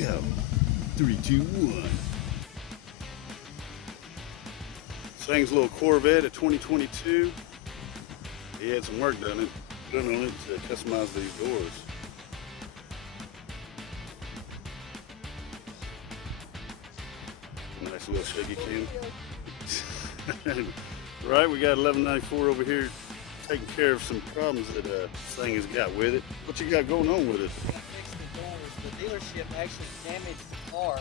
Go. 3, 2, 1. Thing's a little Corvette of 2022. He had some work done on it to customize these doors. Nice little shaky cam. Right, we got 1194 over here taking care of some problems that this thing has got with it. What you got going on with it? I fixed the doors. The dealership actually damaged the car.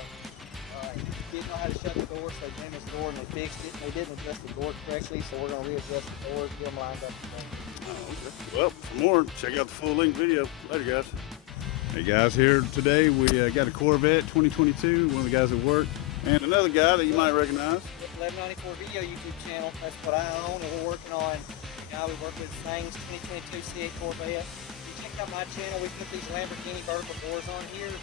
Didn't know how to shut the door, so they damaged the door and they fixed it. They didn't adjust the door correctly, so we're going to readjust the doors, get them lined up. Oh, okay. Well, for more, check out the full-length video. Later, guys. Hey, guys, here today we got a Corvette 2022, one of the guys at work, and another guy that you might recognize. 1194 Video YouTube channel, that's what I own, and we're working on the guy we work with, Things 2022 C8 Corvette. If you check out my channel, we put these Lamborghini vertical doors on here.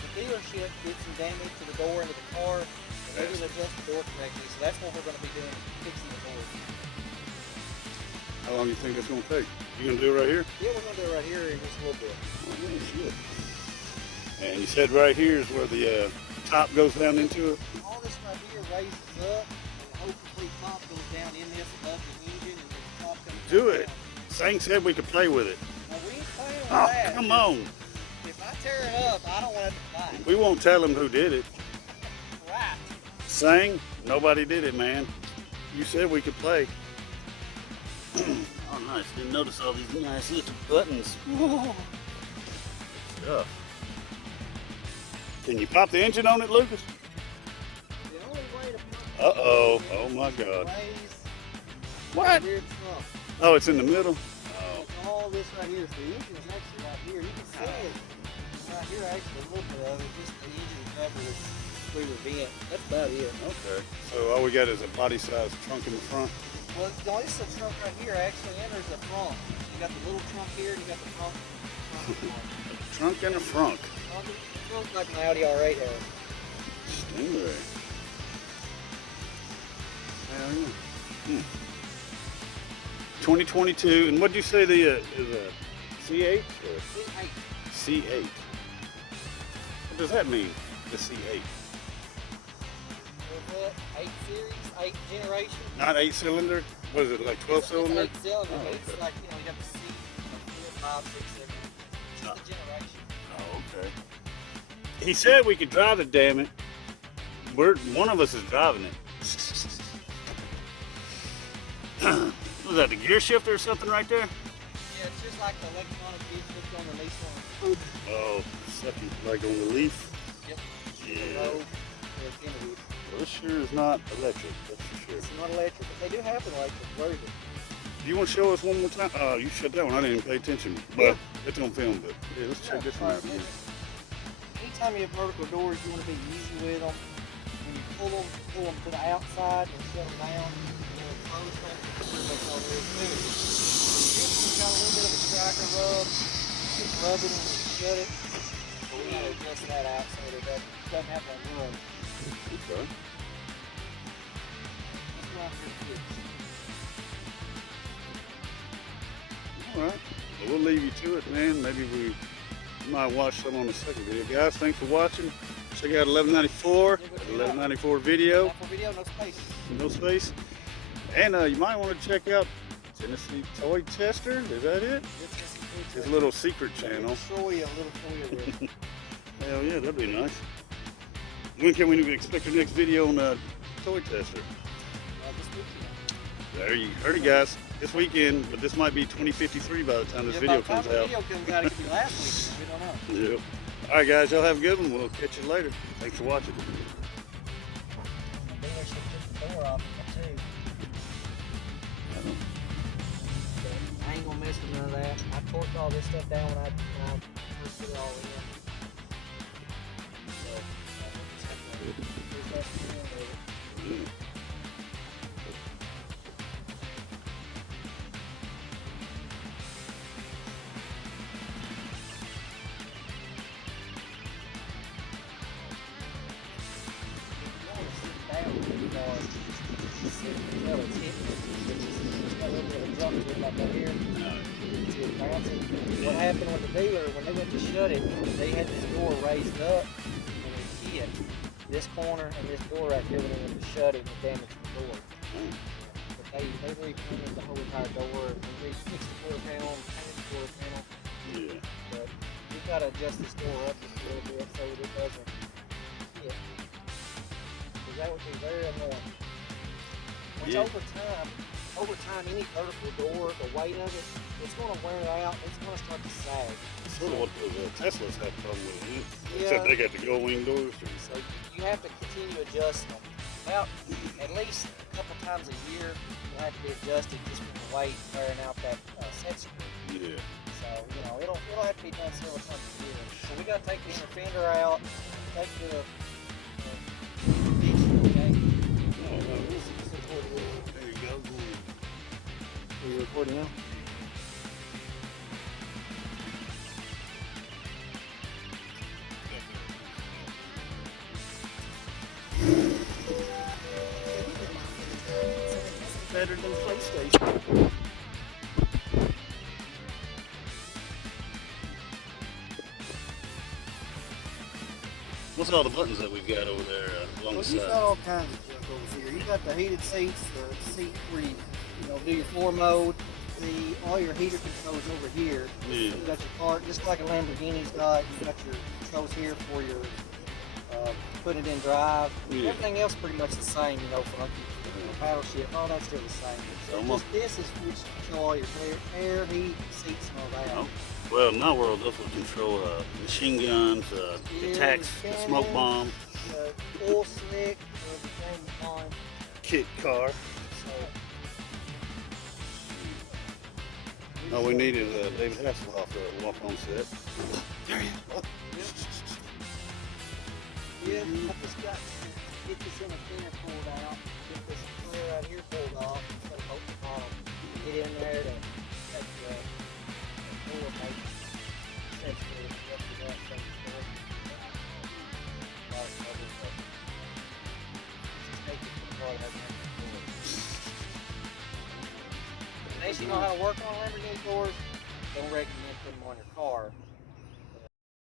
The dealership did some damage to the door into the car, and they didn't adjust the door correctly, so that's what we're going to be doing, fixing the door. How long do you think that's going to take? You going to do it right here? Yeah, we're going to do it right here in just a little bit. Oh, yeah, shit. And you said right here is where the top goes down into it? All this right here raises up, and the whole complete top goes down in this above the engine, and the top comes Do down. it. Sang said we could play with it. Now, we ain't playing with Oh, that. come on. If I tear it up, I don't want to have to fight. We won't tell him who did it. Right. Sang, nobody did it, man. You said we could play. Oh, nice. Didn't notice all these nice little buttons. Stuff. Can you pop the engine on it, Lucas? The only way to pump Uh-oh. Oh, my God. raise What? the rear trunk. Oh, it's in the middle? Oh. All this right here, the engine's actually right here. You can see it right here, actually, a little bit of it. Just the engine cover is through the vent. That's about it. Okay. So all we got is a body-sized trunk in the front? Well, this is a trunk right here, actually, and there's a front. You got the little trunk here, and you got the front. Trunk and a frunk. It looks like an Audi R8 has. Stingray. Hell yeah. 2022, and what'd you say the is a C8 or C8? What does that mean? The C8? Corvette 8 series, 8 generation. Not 8-cylinder. What is it, like 12-cylinder? It's 8 cylinder, Oh, but it's okay. like, you got the C, 4, 5, 6, 7. It's just the generation. Oh, okay. He said we could drive it. Damn it! One of us is driving it. Was that the gear shifter or something right there? Yeah, it's just like the electronic gear shift on the Nissan. Oh, something like on the Leaf. Yep. Yeah. Low, Infiniti. Well, this sure is not electric, that's for sure. It's not electric, but they do have an electric version. Do you want to show us one more time? Oh, you shut that one. I didn't even pay attention. But it's on film. But yeah, let's check this one out. Anytime you have vertical doors, you want to be easy with them. When you pull them to the outside and shut them down. Close them. That's all there is to it. This one's got a little bit of a striker rub. Just rub it and shut it. So we got to adjust that out so that it doesn't have that rub. Okay. That's right here fixed. All right. Well, we'll leave you to it, man. Maybe we might watch some on the second video. Guys, thanks for watching. Check out 1194. 1194 video. 1194 video, no space. No space. And you might want to check out Tennessee Toy Tester. Is that it? His little secret channel. Show you a little toy with it. Hell yeah, that'd be nice. When can we expect the next video on Toy Tester? This weekend. There you heard it, guys. This weekend, but this might be 2053 by the time this video comes out. By the time the video comes out, it could be last weekend. We don't know. Yep. All right, guys, y'all have a good one. We'll catch you later. Thanks for watching. The dealership took the door off too. I ain't gonna mess with none of that. I torqued all this stuff down when I first put it all in. So, there's that to do with it. What happened with the dealer, when they went to shut it, they had this door raised up, this corner and this door right here when they went to shut it and damaged the door. Mm. But they repainted the whole entire door, and fixed the door panel, and painted the door panel. Yeah. But we've got to adjust this door up just a little bit so that it doesn't hit. Because that would be very annoying. Which Yeah. over time, any vertical door, the weight of it, it's going to wear out. It's going to start to sag. It's sort of what the Teslas have problem with, isn't it? Yeah. Except they got the gull wing doors. So you have to continue to adjust them. About at least a couple times a year, you'll have to be adjusted just from the weight wearing out that set screw. Yeah. So, you know, it'll have to be done several times a year. So we got to take the inner fender out, take the okay? There you go. Are you recording now? Better than PlayStation. What's all the buttons that we've got over there along Well, the you've got side? all kinds of junk over here. You got the heated seats, the seat where you do your floor mode. All your heater controls over here. Yeah. You got your car, just like a Lamborghini's got. You got your controls here for your putting it in drive. Yeah. Everything else pretty much the same. For like your paddle shift, all that's still the same. So Almost. this is which control all your air, heat, seats, and all that. Oh. Well, in my world, those would control machine guns, attacks, smoke bombs, Oil slick, everything on. kit car. So, All we need is David Hasselhoff to walk on set. There he is. yeah, I just got to get this inner fender pulled out, get this clear out here pulled off, instead of both the bottom. Get in there to take the door make essentially what we got from the door. Just take it apart, have it in the door. In case you know how to work on Lamborghini doors, don't recommend putting them on your car.